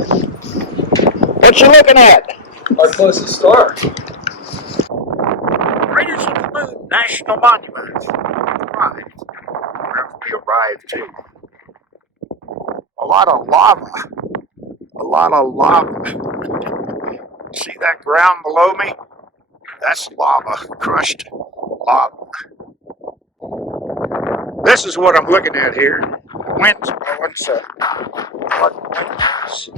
What you looking at? Our closest star. Craters of the Moon National Monument. Right. Where we arrived to. A lot of lava. A lot of lava. See that ground below me? That's lava. Crushed lava. This is what I'm looking at here. The wind's blowing, so what happens?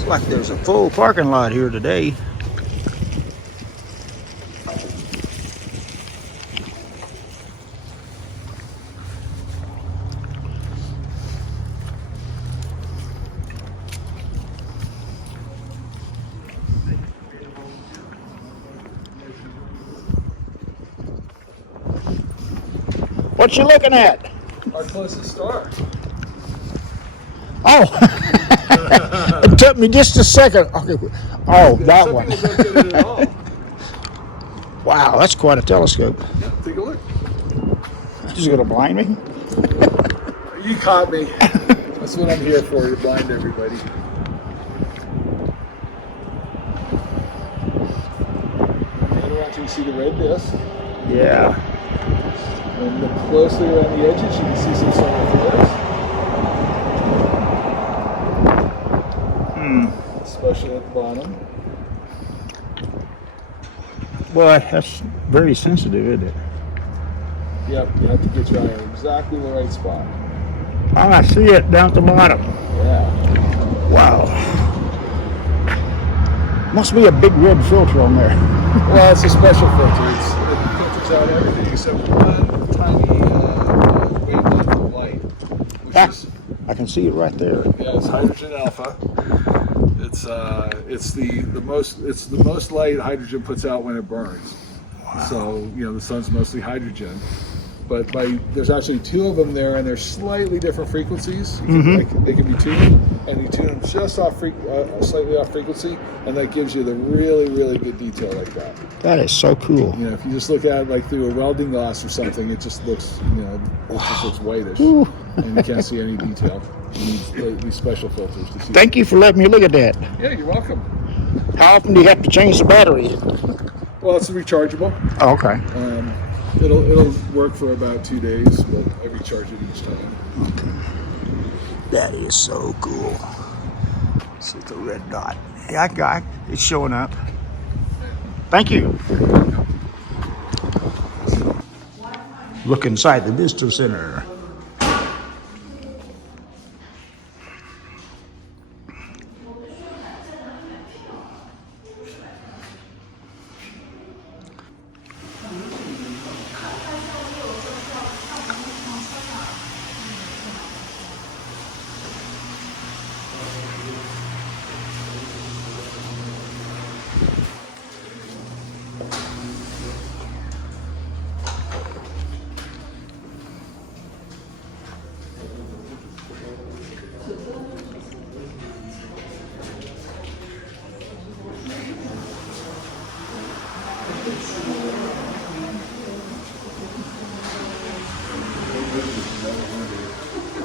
Looks like there's a full parking lot here today. What you looking at? Our closest star. Oh, it took me just a second. Okay. Oh, that Some one. people don't get it at all. Wow, that's quite a telescope. Yeah, take a look. Is it gonna blind me? You caught me. That's what I'm here for, to blind everybody. And around till you see the red disc. Yeah. And look closely around the edges, you can see some solar flares. Especially at the bottom. Boy, that's very sensitive, isn't it? Yep, you have to get your eye in exactly the right spot. Oh, I see it down at the bottom. Yeah. Wow. Must be a big red filter on there. Well, it's a special filter. It filters out everything except one tiny wavelength of light, which is I can see it right there. yeah, it's hydrogen alpha. It's the most light hydrogen puts out when it burns. Wow. So the sun's mostly hydrogen, but there's actually two of them there, and they're slightly different frequencies. They can be tuned, and you tune them just slightly off frequency, and that gives you the really good detail like that. That is so cool. If you just look at it like through a welding glass or something, it just looks just looks whitish, and you can't see any detail. You need these special filters to see. Thank you for letting me look at that. Yeah, you're welcome. How often do you have to change the battery? Well, it's rechargeable. Oh, okay. It'll work for about 2 days, but I recharge it each time. Okay. That is so cool. See the red dot. Yeah, I got it. It's showing up. Thank you. Look inside the visitor center.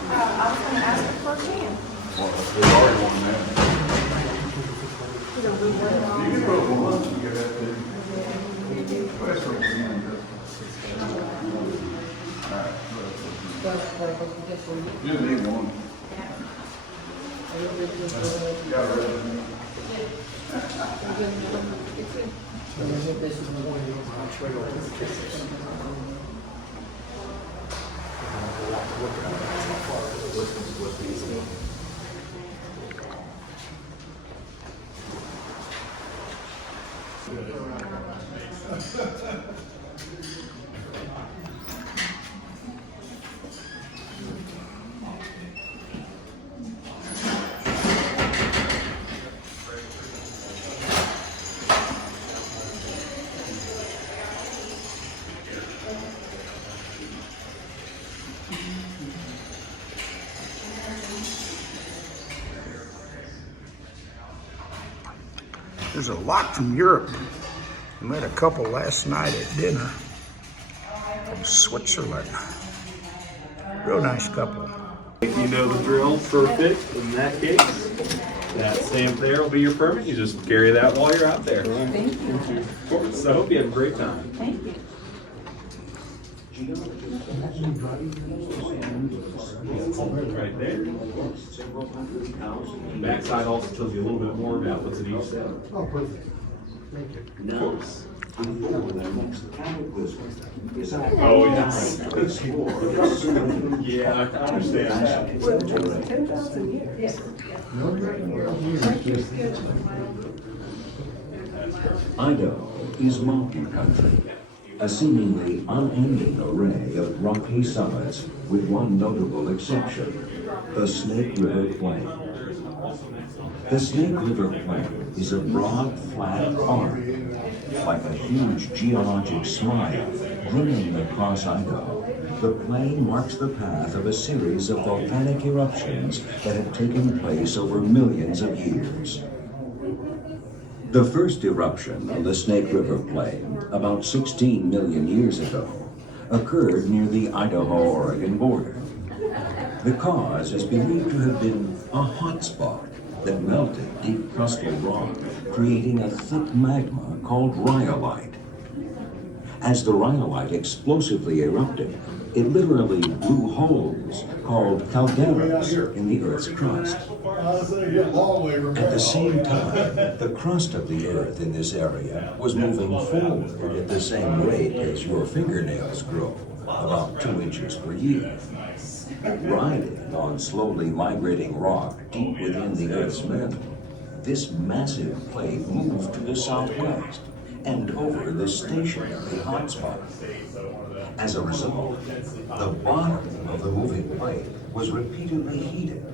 I was going to ask her for a can. Well, there's already one there. You just need one. There's a lot from Europe. I met a couple last night at dinner from Switzerland. Real nice couple. If you know the drill, perfect in that case. That stamp there will be your permit. You just carry that while you're out there. Thank you. Of course. I hope you have a great time. Thank you. Right there. Backside also tells you a little bit more about what's at each step. Oh, perfect. Thank you. Of course. Oh, yeah. Yeah, I understand. Well, it takes 10,000 years. Idaho is mountain country, a seemingly unending array of rocky summits with one notable exception, the Snake River Plain. The Snake River Plain is a broad, flat arc, like a huge geologic smile brimming across Idaho. The plain marks the path of a series of volcanic eruptions that have taken place over millions of years. The first eruption on the Snake River Plain, about 16 million years ago, occurred near the Idaho-Oregon border. The cause is believed to have been a hot spot that melted deep crustal rock, creating a thick magma called rhyolite. As the rhyolite explosively erupted, it literally blew holes called calderas in the Earth's crust. At the same time, the crust of the Earth in this area was moving forward at the same rate as your fingernails grow, about 2 inches per year. Riding on slowly migrating rock deep within the Earth's mantle, this massive plate moved to the southwest and over the stationary hotspot. As a result, the bottom of the moving plate was repeatedly heated,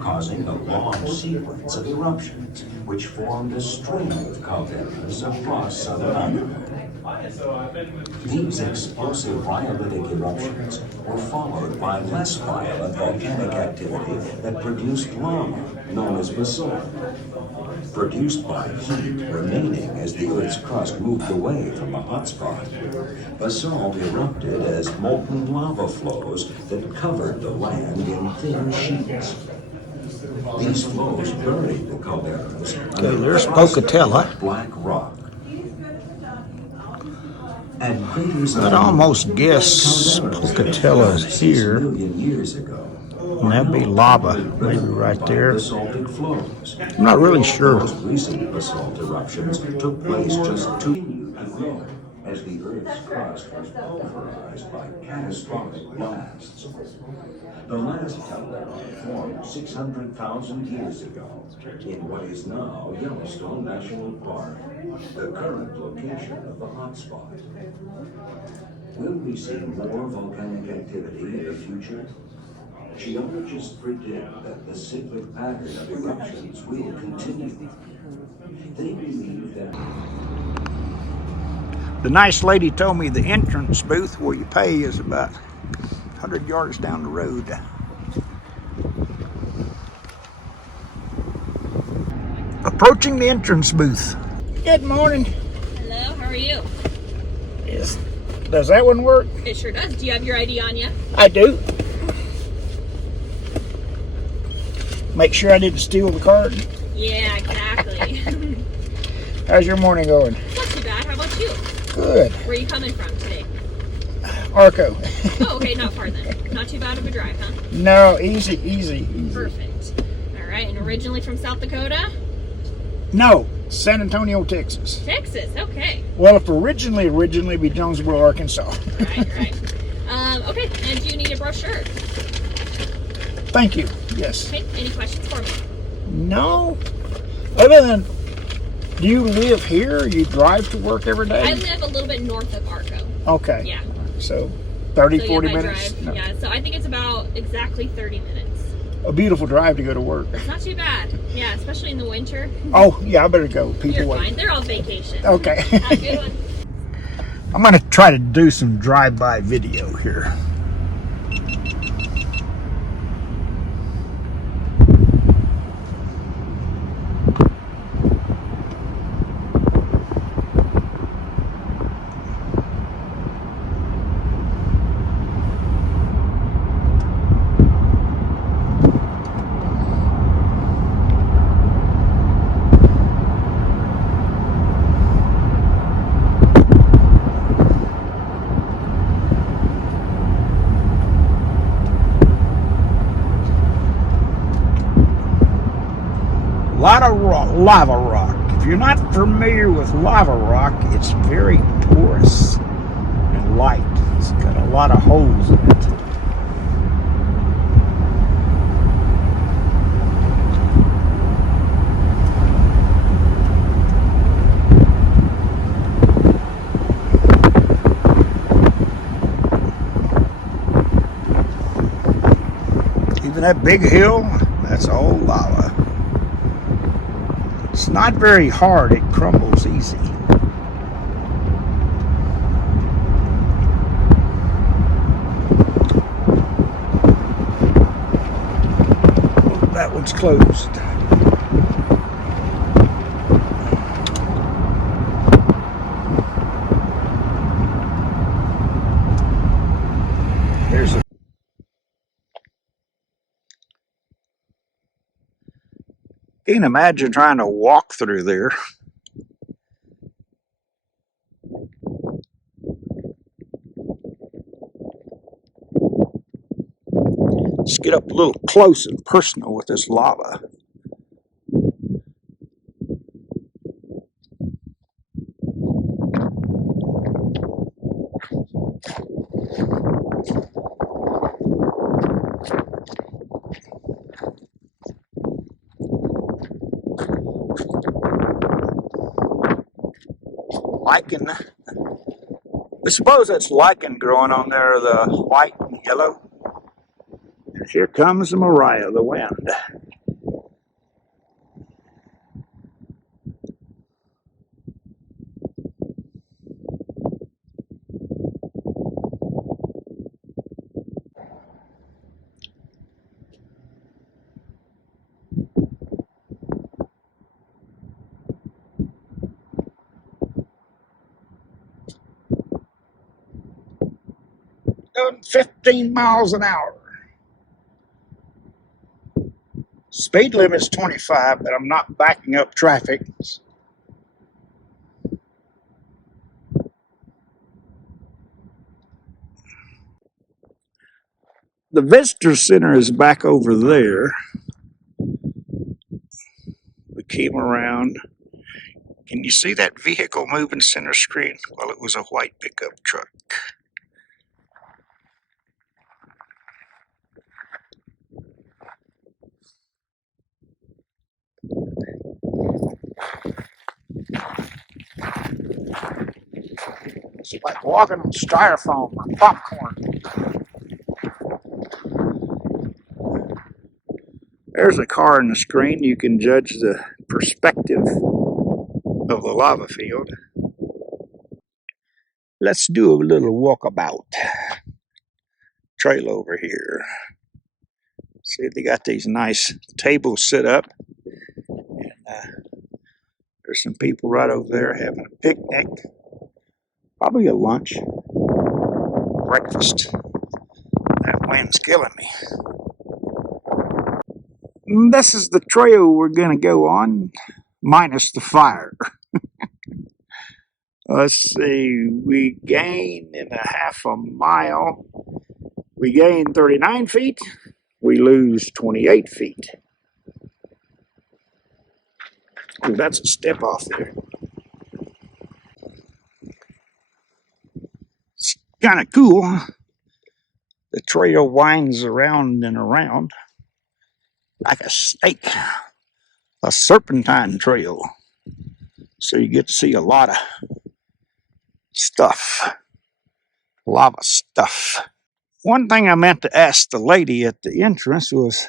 causing a long sequence of eruptions, which formed a string of calderas across southern Idaho. These explosive rhyolitic eruptions were followed by less violent volcanic activity that produced lava, known as basalt. Produced by heat remaining as the Earth's crust moved away from the hotspot, basalt erupted as molten lava flows that covered the land in thin sheets. These flows buried the calderas under there's a crust Pocatella. of black rock. At craters I'd almost guess Pocatella's here. Million years ago. And that'd be lava, maybe right there. Basaltic flows. I'm not really sure. Most recent basalt eruptions took place just 2 years ago as the Earth's crust was pulverized by catastrophic blasts. The last caldera formed 600,000 years ago in what is now Yellowstone National Park, the current location of the hotspot. Will we see more volcanic activity in the future? Geologists predict that the cyclic pattern of eruptions will continue. They believe that The nice lady told me the entrance booth where you pay is about 100 yards down the road. Approaching the entrance booth. Good morning. Hello, how are you? Yes. Does that one work? It sure does. Do you have your ID on you? I do. Make sure I didn't steal the card. Yeah, exactly. How's your morning going? Not too bad. How about you? Good. Where are you coming from today? Arco. Oh, okay, not far then. Not too bad of a drive, huh? No, easy, easy, easy. Perfect. All right, and originally from South Dakota? No, San Antonio, Texas. Texas, okay. Well, if originally be Jonesboro, Arkansas. Right. Okay, and do you need a brochure? Thank you. Yes. Okay, any questions for me? No. Other than, do you live here? Or you drive to work every day? I live a little bit north of Arco. Okay. Yeah. So 30, So 40 by minutes? drive, No. yeah, so I think it's about exactly 30 minutes. A beautiful drive to go to work. It's not too bad. Yeah, especially in the winter. Oh, yeah, I better go. People You're wait. fine. They're on vacation. Okay. Have a good one. I'm going to try to do some drive-by video here. Lot of lava rock. If you're not familiar with lava rock, it's very porous and light. It's got a lot of holes in it. Even that big hill, that's all lava. It's not very hard, it crumbles easy. Oh, that one's closed. There's a Can't imagine trying to walk through there. Let's get up a little close and personal with this lava. Lichen. I suppose that's lichen growing on there, the white and yellow. And here comes the Mariah, the wind. Doing 15 miles an hour. Speed limit's 25, but I'm not backing up traffic. The visitor center is back over there. We came around. Can you see that vehicle moving center screen? Well, it was a white pickup truck. It's like walking on styrofoam or popcorn. There's a car in the screen. You can judge the perspective of the lava field. Let's do a little walkabout. Trail over here. See, they got these nice tables set up. And there's some people right over there having a picnic. Probably a lunch. Breakfast. That wind's killing me. This is the trail we're going to go on, minus the fire. Let's see, we gain in a half a mile. We gain 39 feet. We lose 28 feet. Oh, that's a step off there. It's kind of cool. The trail winds around and around like a snake, a serpentine trail. So you get to see a lot of stuff, lava stuff. One thing I meant to ask the lady at the entrance was,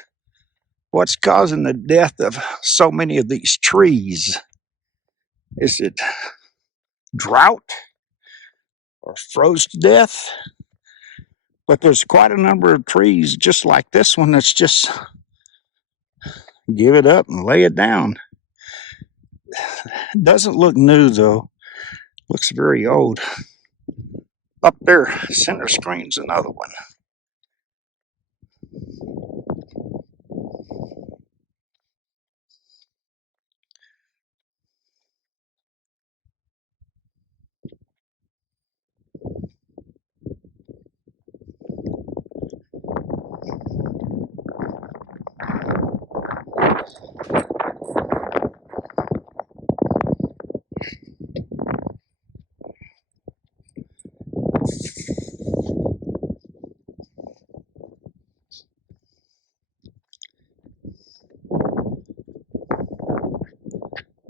what's causing the death of so many of these trees? Is it drought or froze to death? But there's quite a number of trees just like this one that's just give it up and lay it down. It doesn't look new though. Looks very old. Up there, center screen's another one.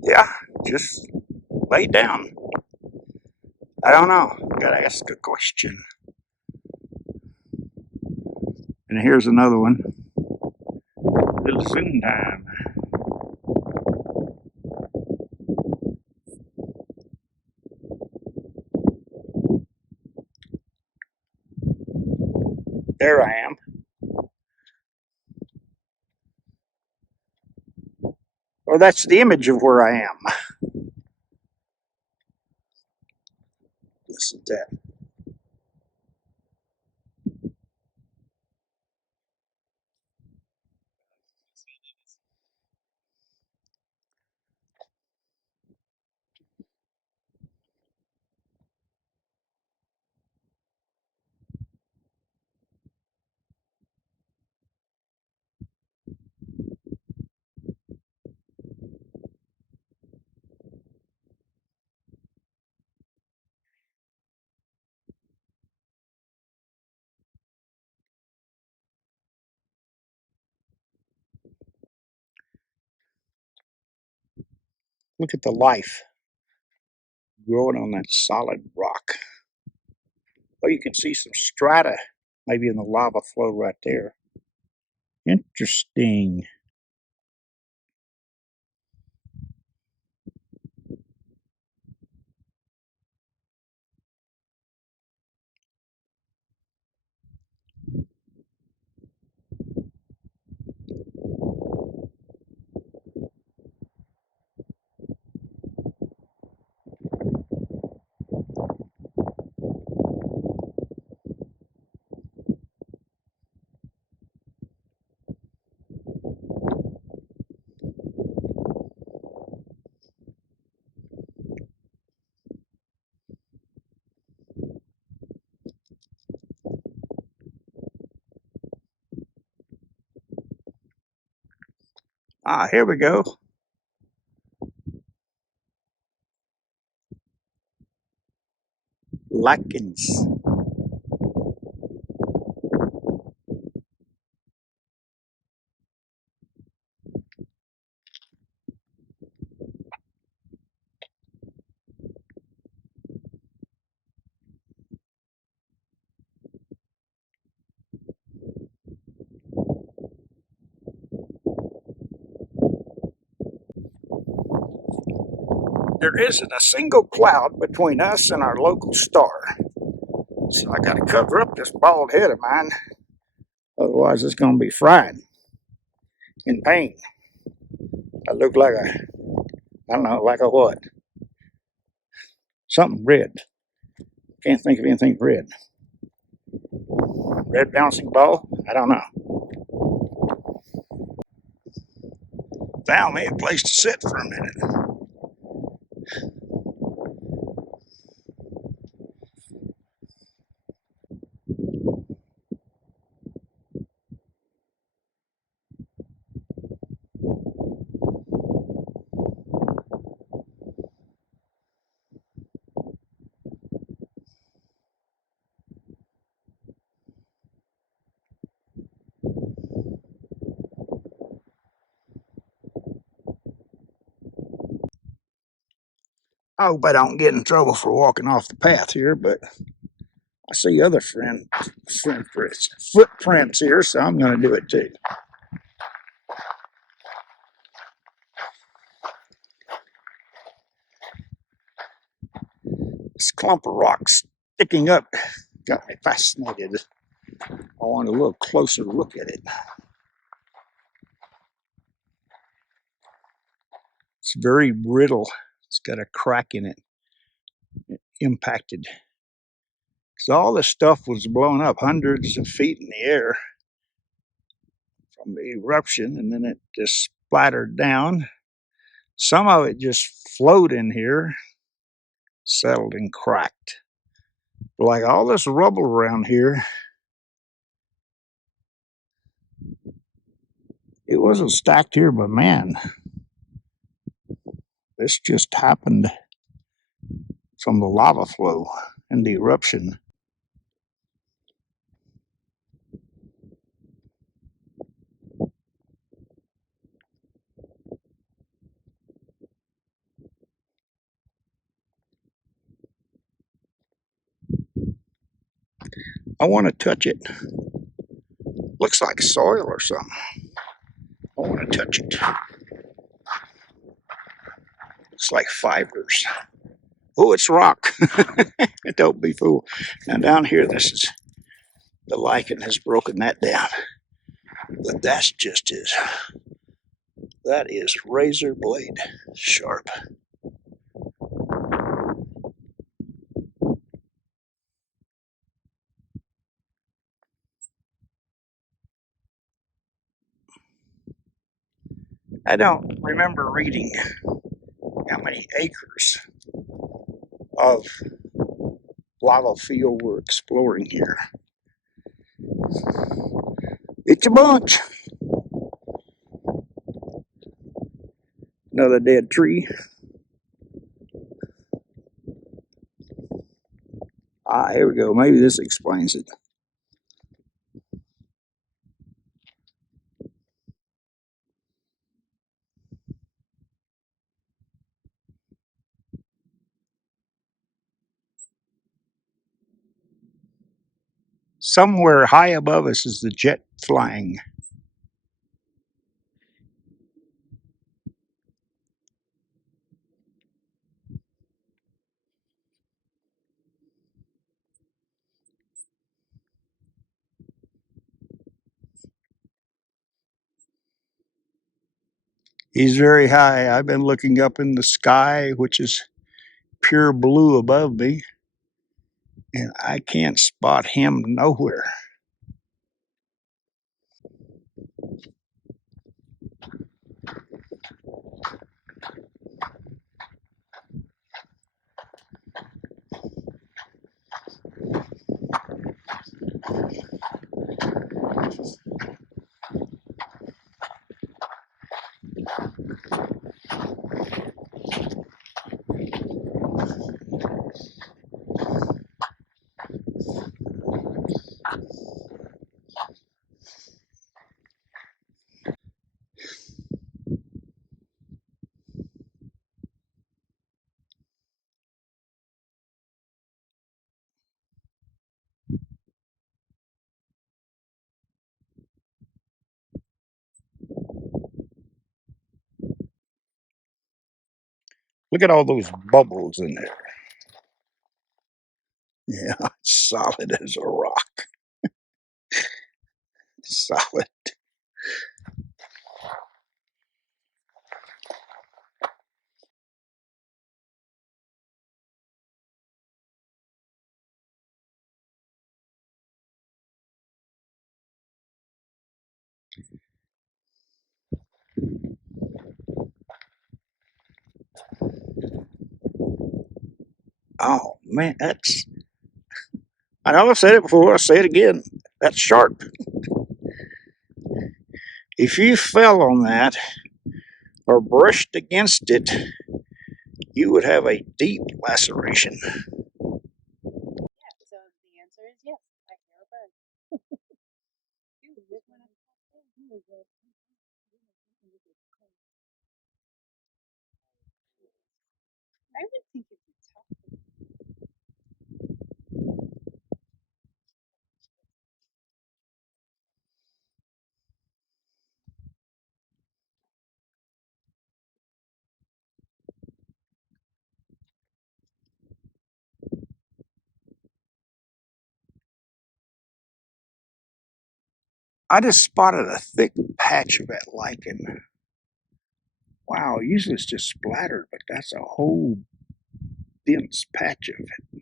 Yeah, just lay down. I don't know. Gotta ask a question. And here's another one. Little zoom time. There I am. Well, that's the image of where I am. Listen to that. Look at the life growing on that solid rock. Oh, you can see some strata maybe in the lava flow right there. Interesting. Ah, here we go. Lichens. There isn't a single cloud between us and our local star. So I got to cover up this bald head of mine. Otherwise, it's going to be fried in pain. I look like I don't know, like a what? Something red. Can't think of anything red. Red bouncing ball? I don't know. Found me a place to sit for a minute. I hope I don't get in trouble for walking off the path here, but I see other footprints here, so I'm going to do it too. This clump of rocks sticking up got me fascinated. I want a little closer look at it. It's very brittle. It's got a crack in it. Impacted. So all this stuff was blown up hundreds of feet in the air from the eruption, and then it just splattered down. Some of it just flowed in here, settled and cracked. Like all this rubble around here, it wasn't stacked here by man. This just happened from the lava flow and the eruption. I want to touch it. Looks like soil or something. I want to touch it. It's like fibers. Oh, it's rock. Don't be fooled. Now down here, this is the lichen has broken that down. But that's just that is razor blade sharp. I don't remember reading how many acres of lava field we're exploring here. It's a bunch. Another dead tree. Ah, here we go. Maybe this explains it. Somewhere high above us is the jet flying. He's very high. I've been looking up in the sky, which is pure blue above me, and I can't spot him nowhere. Look at all those bubbles in there. Yeah, solid as a rock. Solid. Oh man, I know I've said it before, I'll say it again. That's sharp. If you fell on that or brushed against it, you would have a deep laceration. Yeah, so the answer is yes. I hear a bird. Ooh, this one up top there. I would think it'd be tough. I just spotted a thick patch of that lichen. Wow, usually it's just splattered, but that's a whole dense patch of it.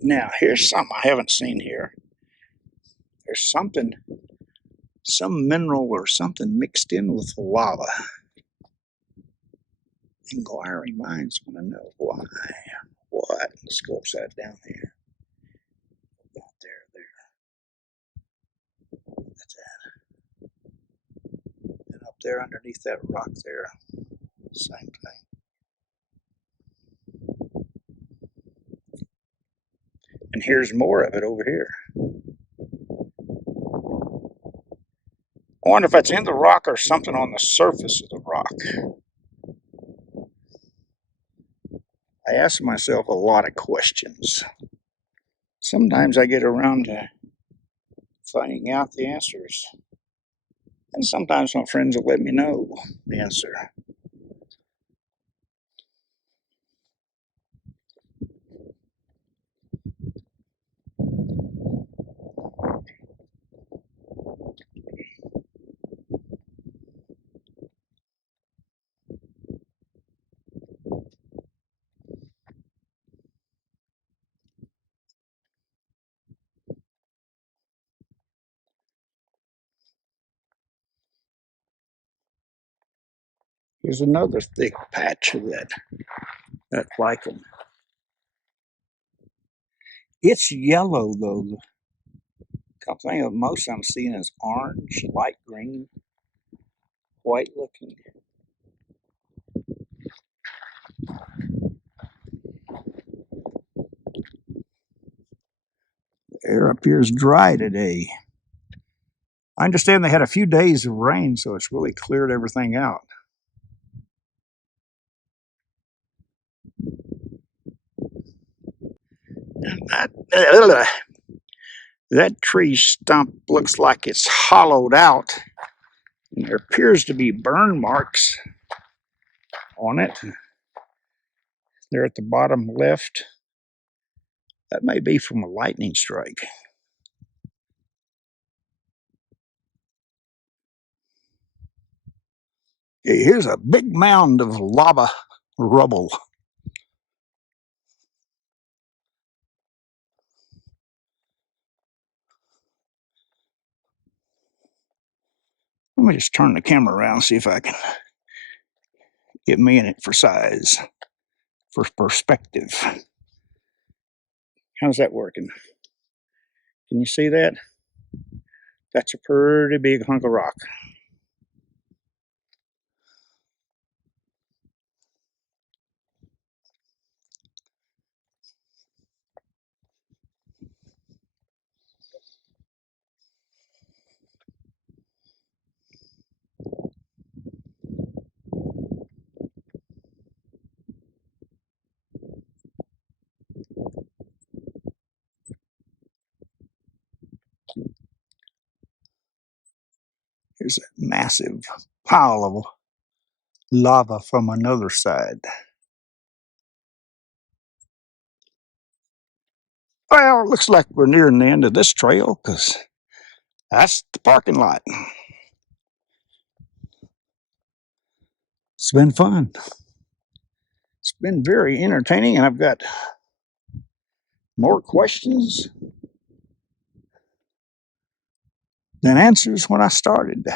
Now, here's something I haven't seen here. There's something, some mineral or something mixed in with lava. Inquiring minds want to know why. What? Let's go upside down here. There. That's it. And up there underneath that rock there, same thing. And here's more of it over here. I wonder if that's in the rock or something on the surface of the rock. I ask myself a lot of questions. Sometimes I get around to finding out the answers. And sometimes my friends will let me know the answer. Here's another thick patch of that lichen. It's yellow though. The thing of most I'm seeing is orange, light green, white looking. The air up here is dry today. I understand they had a few days of rain, so it's really cleared everything out. That tree stump looks like it's hollowed out, and there appears to be burn marks on it. They're at the bottom left. That may be from a lightning strike. Okay, here's a big mound of lava rubble. Let me just turn the camera around, see if I can get me in it for size, for perspective. How's that working? Can you see that? That's a pretty big hunk of rock. Here's a massive pile of lava from another side. Well, it looks like we're nearing the end of this trail because that's the parking lot. It's been fun. It's been very entertaining, and I've got more questions than answers when I started.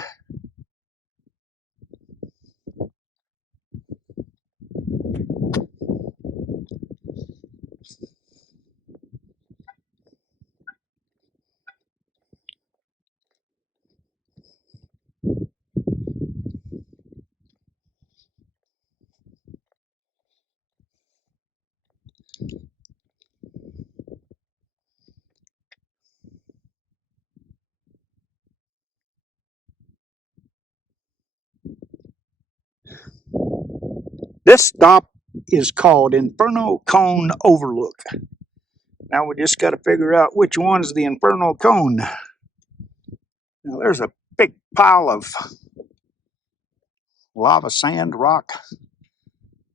This stop is called Inferno Cone Overlook. Now we just got to figure out which one's the Inferno Cone. Now there's a big pile of lava, sand, rock.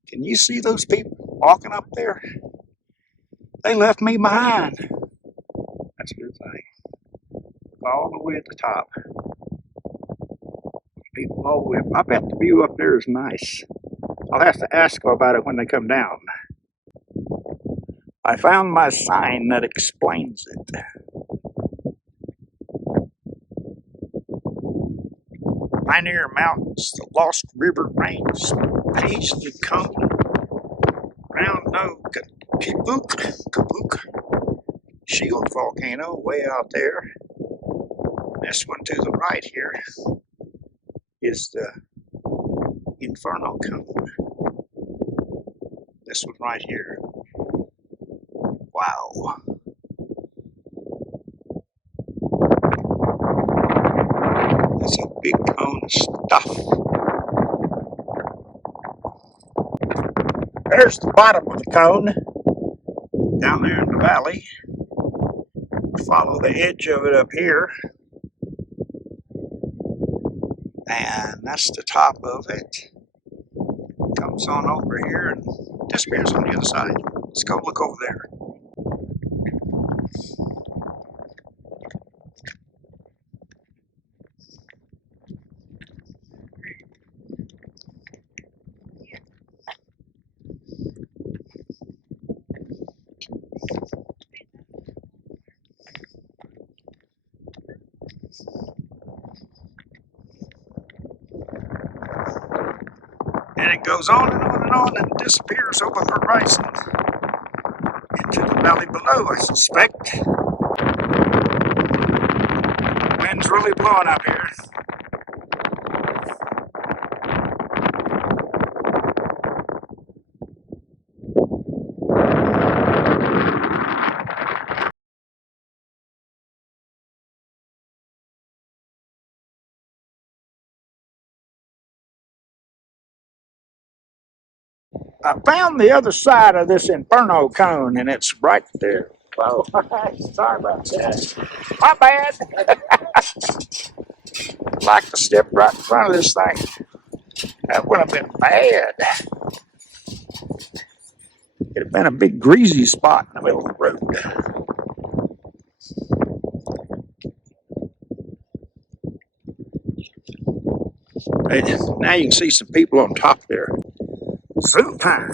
Can you see those people walking up there? They left me behind. That's a good thing. All the way at the top. People all the way up. I bet the view up there is nice. I'll have to ask them about it when they come down. I found my sign that explains it. Pioneer Mountains, the Lost River Range, Paisley Cone, Round No Kabuk, Shield Volcano way out there. This one to the right here is the Inferno Cone. This one right here. Wow. That's a big cone of stuff. There's the bottom of the cone, down there in the valley. Follow the edge of it up here. And that's the top of it. Comes on over here and disappears on the other side. Let's go look over there. And it goes on and on and on and disappears over the horizon into the valley below, I suspect. Wind's really blowing up here. I found the other side of this Inferno Cone, and it's right there Whoa, sorry about that. My bad. Like to step right in front of this thing. That would have been bad. It'd have been a big greasy spot in the middle of the road. Hey, now you can see some people on top there. Zoom time.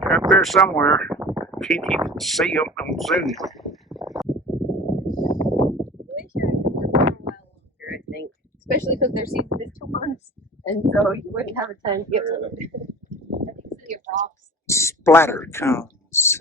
They're up there somewhere. Can't even see them on Zoom. Glacier could work for a while longer, I think. Especially because their season is 2 months, and so you wouldn't have a time to get to it. I think City of Rocks. Splatter cones.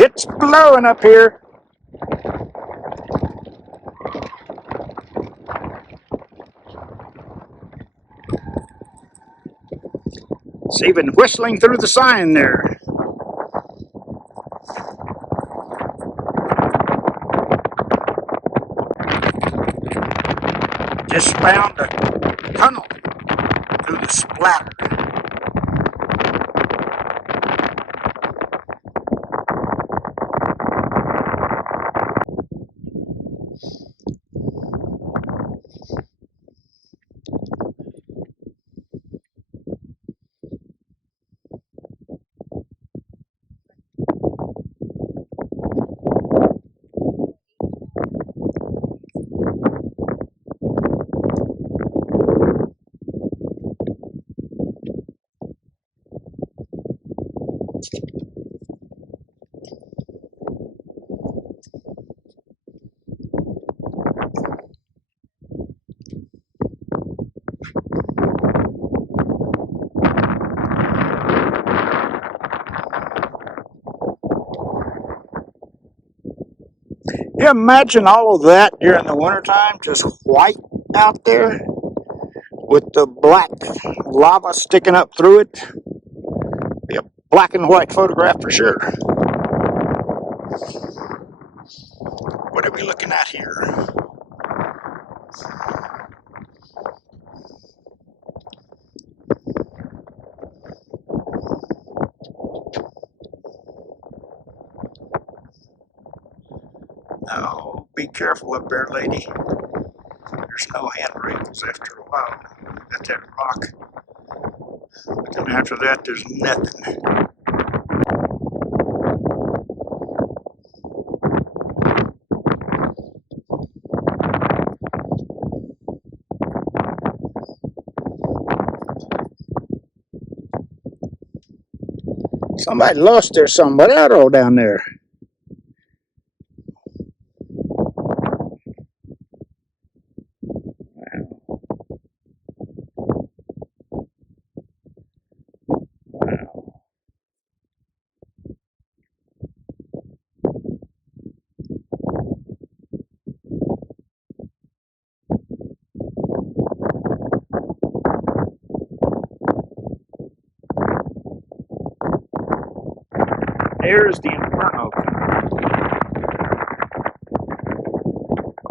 It's blowing up here. It's even whistling through the sign there. Just found a tunnel through the splatter. You imagine all of that during the wintertime, just white out there with the black lava sticking up through it. Be a black and white photograph for sure. What are we looking at here? Oh, be careful up there, lady. There's no handrails after a while at that rock. But then after that, there's nothing. Somebody lost their sombrero down there. There's the inferno.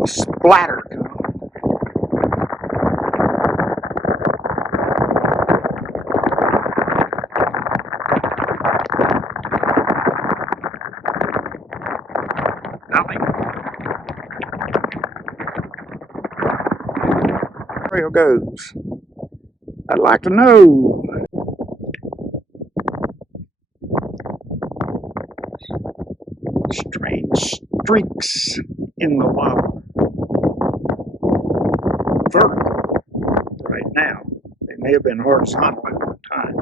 Splatter. Nothing. Trail goes. I'd like to know. Strange streaks in the lava. Vertical right now. They may have been horizontal at one time.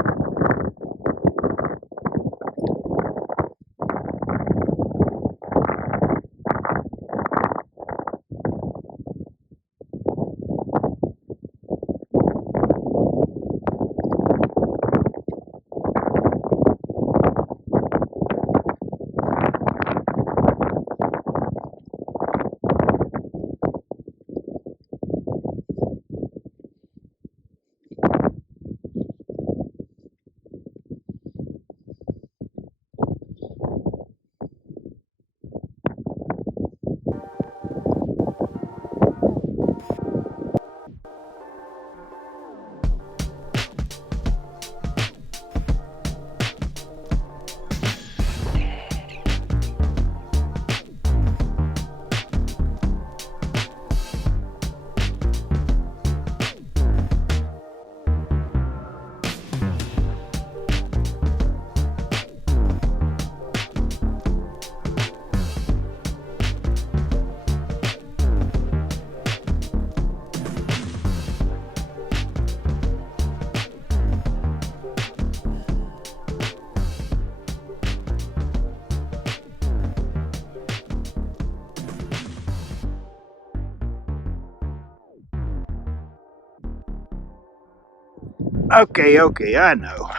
Okay, I know.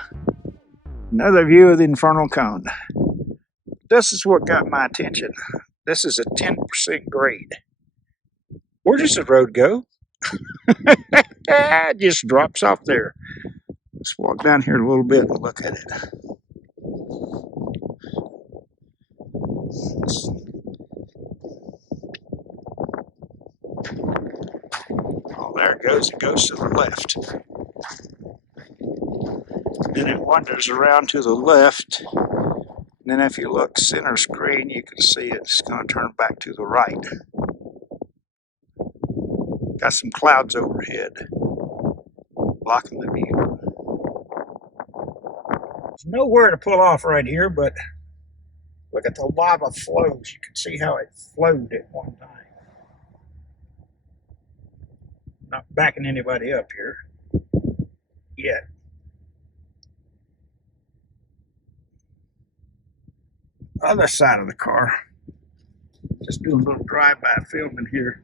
Another view of the infernal cone. This is what got my attention. This is a 10% grade. Where does the road go? It just drops off there. Let's walk down here a little bit and look at it. Oh, there it goes. It goes to the left. Then it wanders around to the left. And then if you look center screen, you can see it's going to turn back to the right. Got some clouds overhead blocking the view. There's nowhere to pull off right here, but look at the lava flows. You can see how it flowed at one time. Not backing anybody up here yet. Other side of the car. Just doing a little drive-by filming here.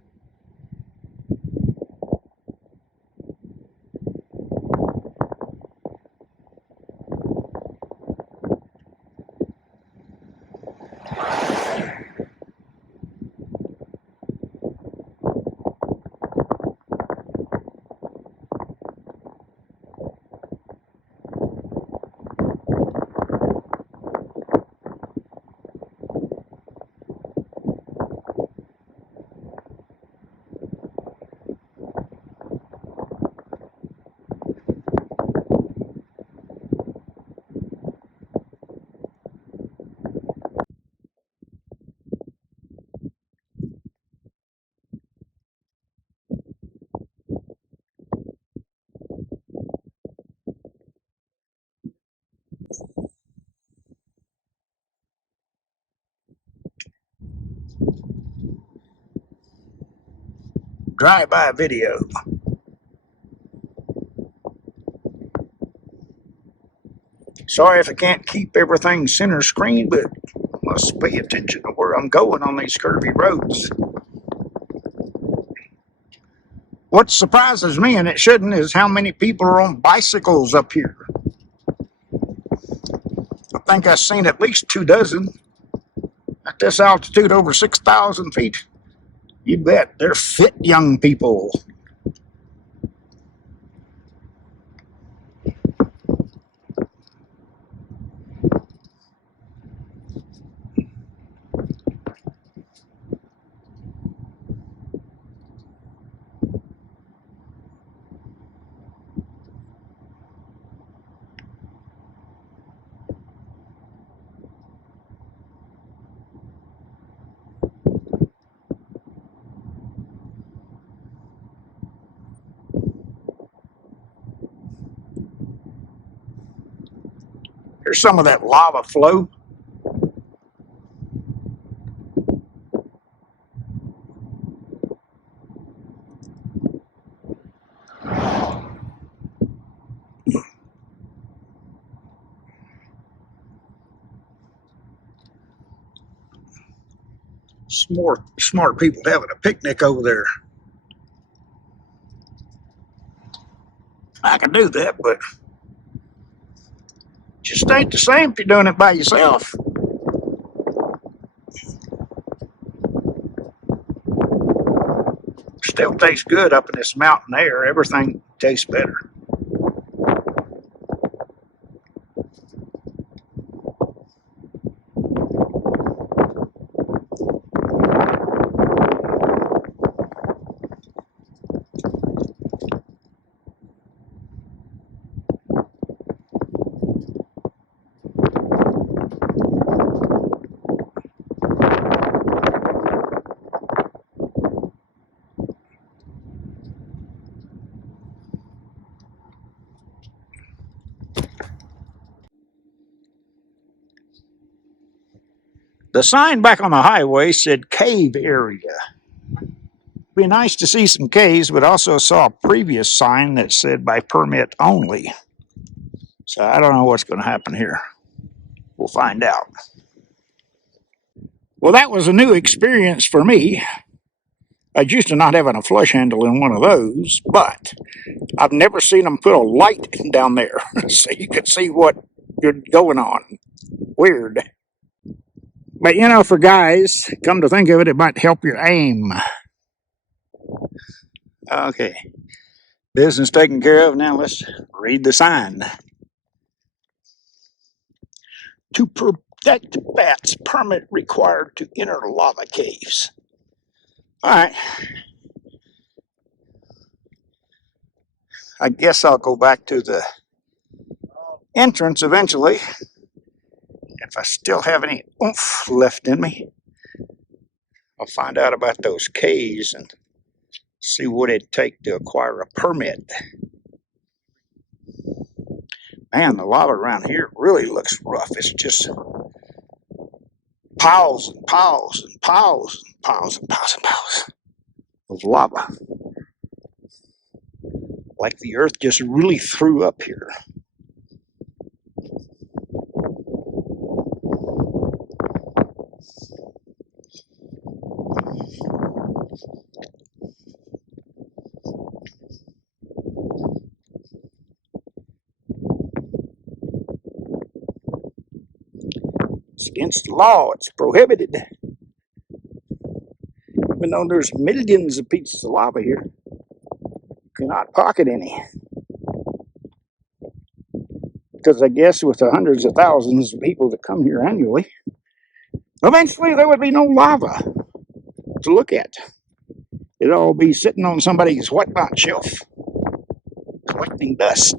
Drive-by video. Sorry if I can't keep everything center screen, but I must pay attention to where I'm going on these curvy roads. What surprises me, and it shouldn't, is how many people are on bicycles up here. I think I've seen at least 2 dozen. At this altitude, over 6,000 feet. You bet, they're fit young people. Here's some of that lava flow. Smart people having a picnic over there. I can do that, but just ain't the same if you're doing it by yourself. Still tastes good up in this mountain air. Everything tastes better. The sign back on the highway said cave area. Be nice to see some caves, but also saw a previous sign that said by permit only. So I don't know what's going to happen here. We'll find out. Well, that was a new experience for me. I used to not having a flush handle in one of those, but I've never seen them put a light down there so you could see what you're going on. Weird. But you know, for guys, come to think of it, it might help your aim. Okay. Business taken care of. Now let's read the sign. To protect bats, permit required to enter lava caves. All right. I guess I'll go back to the entrance eventually. If I still have any oomph left in me, I'll find out about those caves and see what it'd take to acquire a permit. Man, the lava around here really looks rough. It's just piles and piles and piles and piles and piles and piles of lava. Like the earth just really threw up here. It's against the law. It's prohibited. Even though there's millions of pieces of lava here, you cannot pocket any. Because I guess with the hundreds of thousands of people that come here annually, eventually there would be no lava to look at. It'd all be sitting on somebody's whatnot shelf, collecting dust.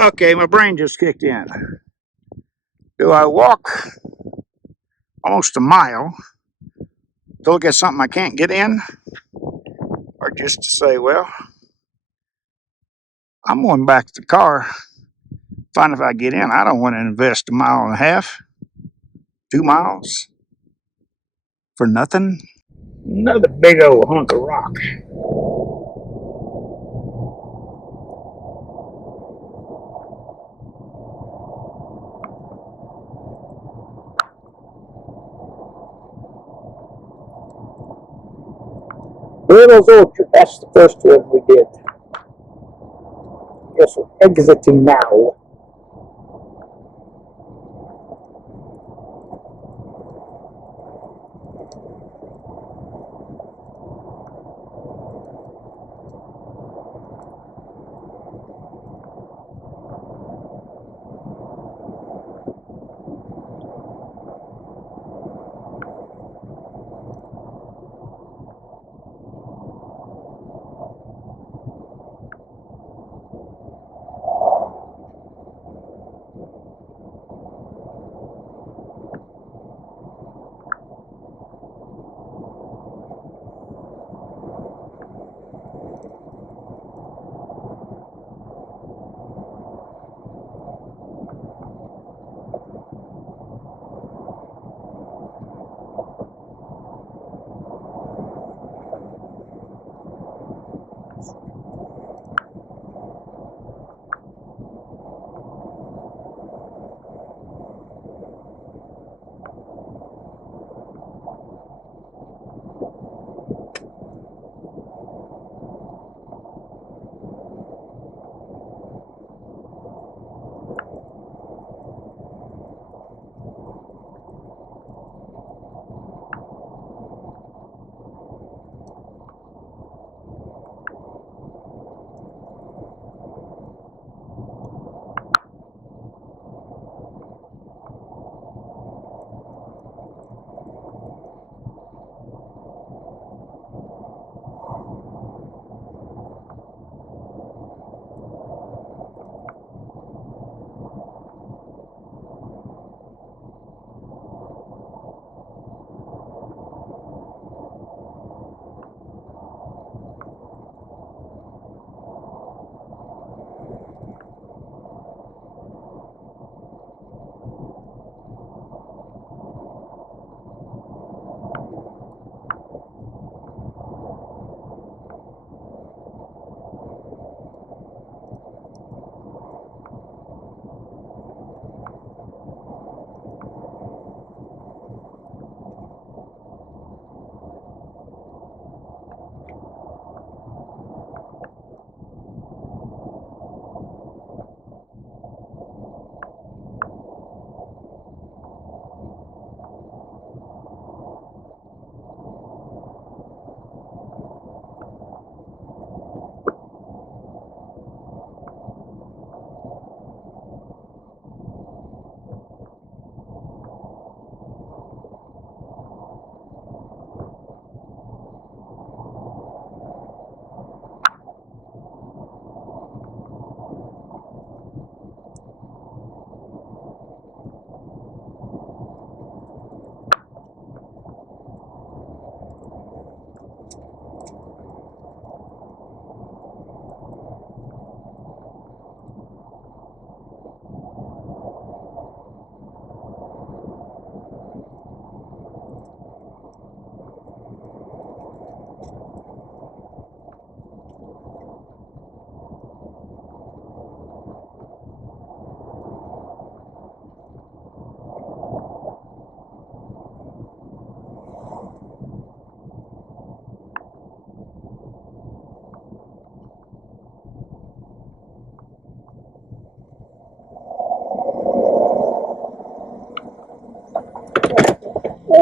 Okay, my brain just kicked in. Do I walk almost a mile to look at something I can't get in? Or just to say, well, I'm going back to the car, find if I get in. I don't want to invest a mile and a half, 2 miles for nothing. Another big old hunk of rock. Riddle's Orchard, that's the first one we did. Guess we're exiting now.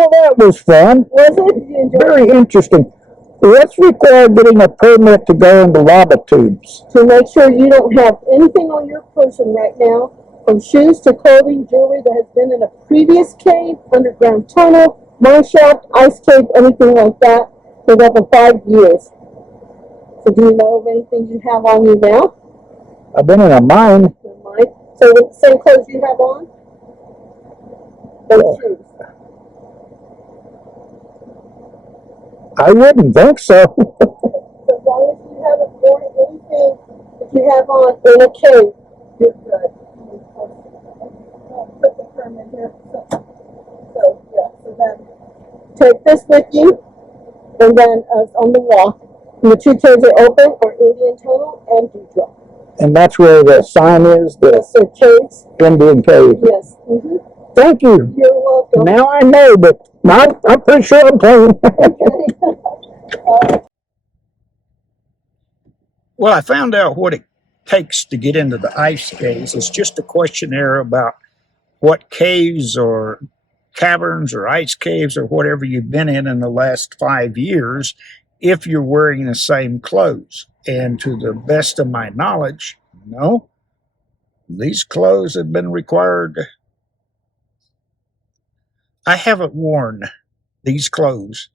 Well, that was fun. Was it? Did you enjoy it? Very interesting. What's required getting a permit to go into lava tubes? To make sure you don't have anything on your person right now, from shoes to clothing, jewelry that has been in a previous cave, underground tunnel, mine shaft, ice cave, anything like that, for over 5 years. So do you know of anything you have on you now? I've been in a mine. So with the same clothes you have on? Those shoes. I wouldn't think so. So as long as you haven't worn anything that you have on in a cave, you're good. Put the permit here. So then take this with you, and then on the wall, and the 2 caves are open, or Indian Tunnel and Dewdrop. And that's where the sign is, the Yes, sir, caves. Indian cave. Yes. Mm-hmm. Thank you. You're welcome. Now I know, but I'm pretty sure I'm playing. Well, I found out what it takes to get into the ice caves. It's just a questionnaire about what caves or caverns or ice caves or whatever you've been in the last 5 years, if you're wearing the same clothes. And to the best of my knowledge, no, these clothes have been required. I haven't worn these clothes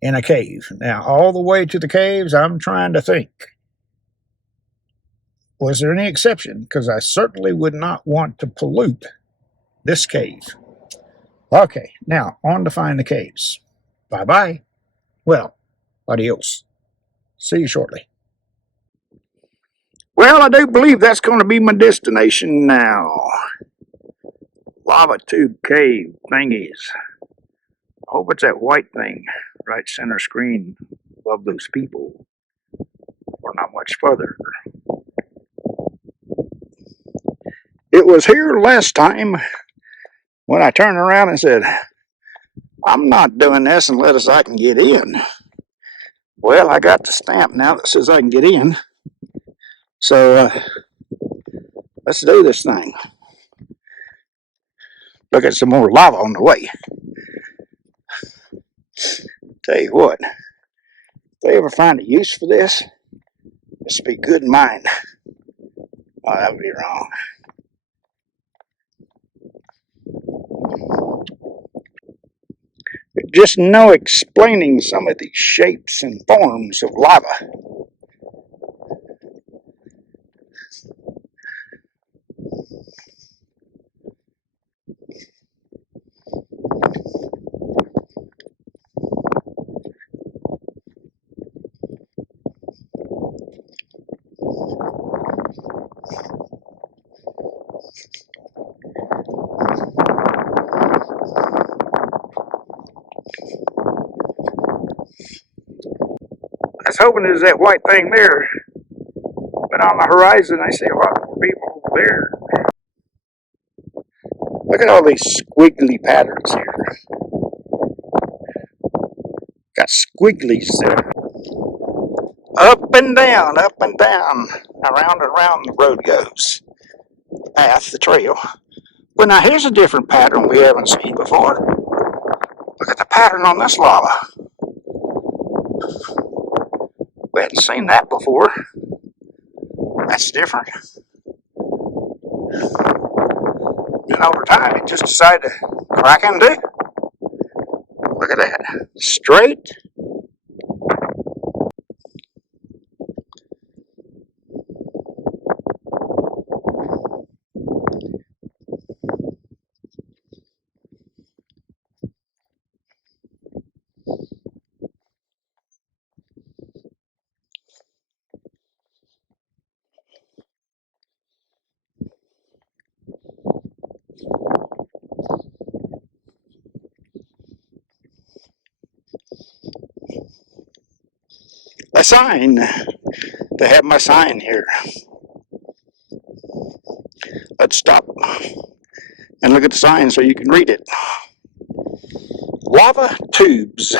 in a cave. Now, all the way to the caves, I'm trying to think. Was there any exception? Because I certainly would not want to pollute this cave. Okay, now on to find the caves. Bye-bye. Well, adios. See you shortly. Well, I do believe that's going to be my destination now. Lava tube cave thingies. I hope it's that white thing right center screen above those people. Or not much further. It was here last time when I turned around and said, I'm not doing this unless I can get in. Well, I got the stamp now that says I can get in. So let's do this thing. Look at some more lava on the way. Tell you what, if they ever find a use for this, this would be good in mind. Oh, that would be wrong. Just no explaining some of these shapes and forms of lava. I was hoping it was that white thing there, but on the horizon I see a lot more people over there. Look at all these squiggly patterns here. Got squigglies there. Up and down, around and around the road goes. The path, the trail. Well, now here's a different pattern we haven't seen before. Look at the pattern on this lava. We hadn't seen that before. That's different. And over time, it just decided to crack into it. Look at that. Straight. A sign. They have my sign here. Let's stop and look at the sign so you can read it. Lava tubes.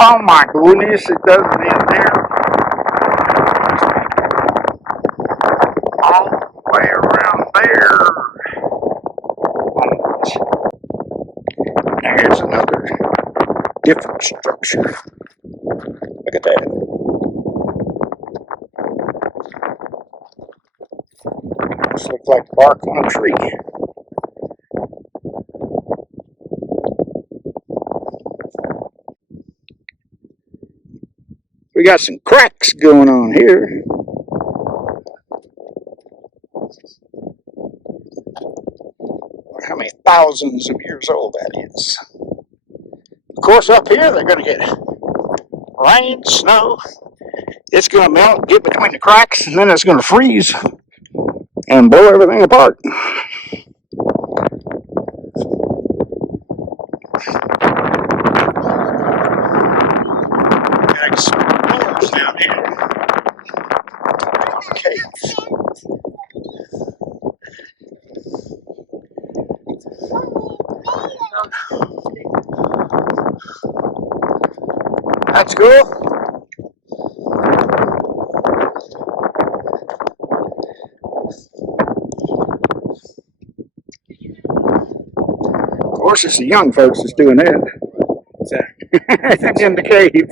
Oh my goodness, it doesn't end there. different structure. Look at that. This looks like bark on a tree. We got some cracks going on here. How many thousands of years old that is. Of course, up here they're going to get rain, snow. It's going to melt, get between the cracks, and then it's going to freeze and blow everything apart. Got some holes down here. Caves. That's cool. Of course, it's the young folks that's doing that. It's in the cave.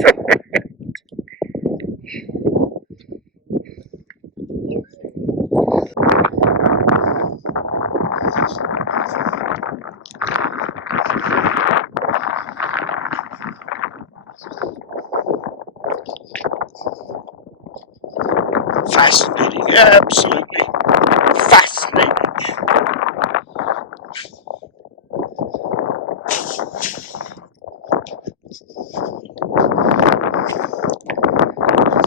Fascinating, absolutely fascinating.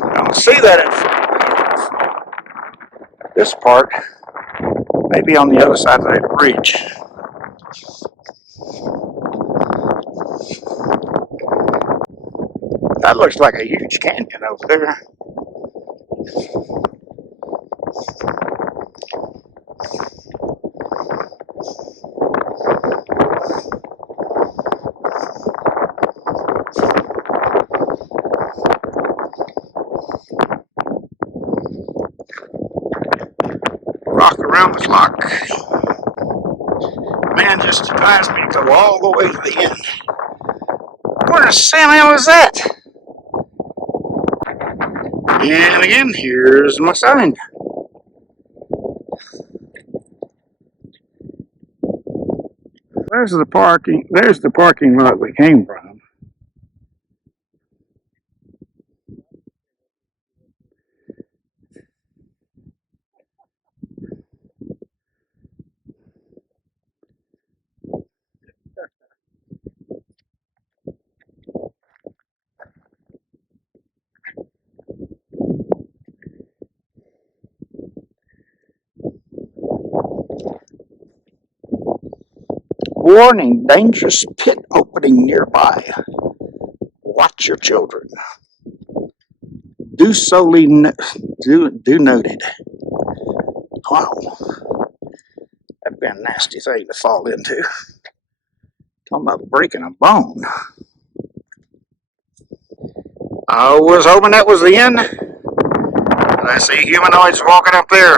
I don't see that in this part. Maybe on the other side of that bridge. That looks like a huge canyon over there. Rock around the clock. Man just advised me to go all the way to the end. Where the Samuel is that? And again, here's my sign. There's the parking lot we came from. Warning, dangerous pit opening nearby. Watch your children. Do noted. Wow. That'd be a nasty thing to fall into. Talking about breaking a bone. I was hoping that was the end. But I see humanoids walking up there.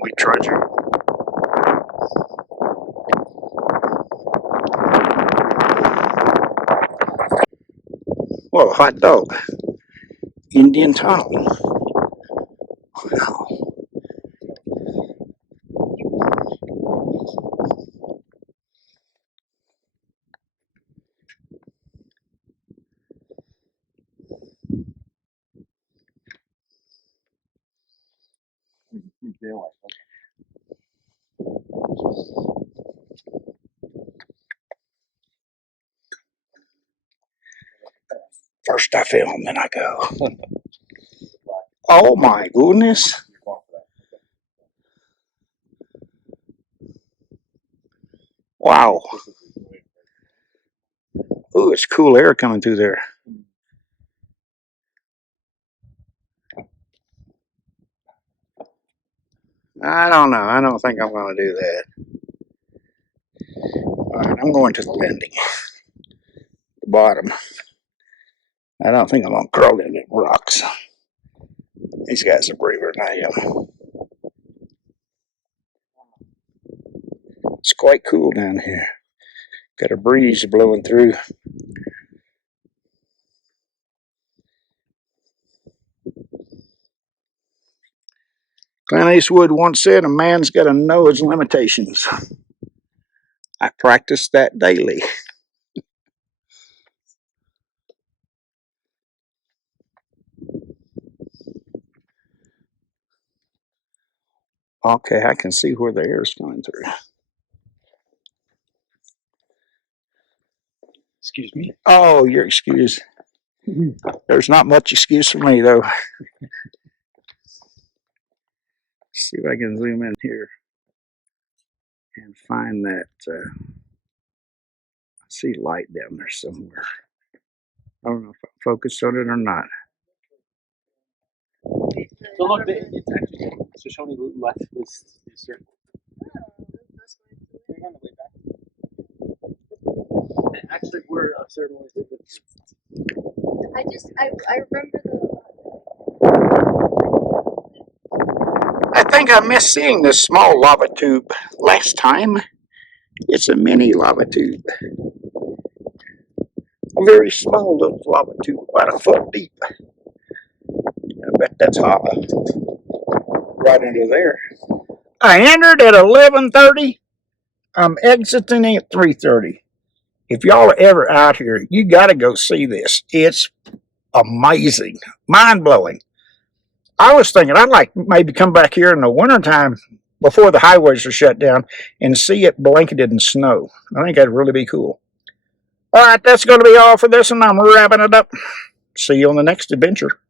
We trudge on. Whoa, hot dog. Indian tunnel. Wow. First I film, then I go. Oh my goodness. Wow. Ooh, it's cool air coming through there. I don't know. I don't think I'm going to do that. All right, I'm going to the landing. The bottom. I don't think I'm going to curl in the rocks. These guys are braver than I am. It's quite cool down here. Got a breeze blowing through. Clint Eastwood once said, a man's got to know his limitations. I practice that daily. Okay, I can see where the air is coming through. Excuse me. Oh, your excuse. There's not much excuse for me, though. See if I can zoom in here and find that. I see light down there somewhere. I don't know if I focused on it or not. So look, it's actually Shoshone left was certain. We're on the way back. Actually, we're certain ways to look. I remember the. I think I missed seeing this small lava tube last time. It's a mini lava tube. A very small little lava tube, about a foot deep. I bet that's hot. Right into there. I entered at 11:30. I'm exiting at 3:30. If y'all are ever out here, you got to go see this. It's amazing, mind-blowing. I was thinking I'd like maybe come back here in the wintertime before the highways are shut down and see it blanketed in snow. I think that'd really be cool. All right, that's going to be all for this, and I'm wrapping it up. See you on the next adventure.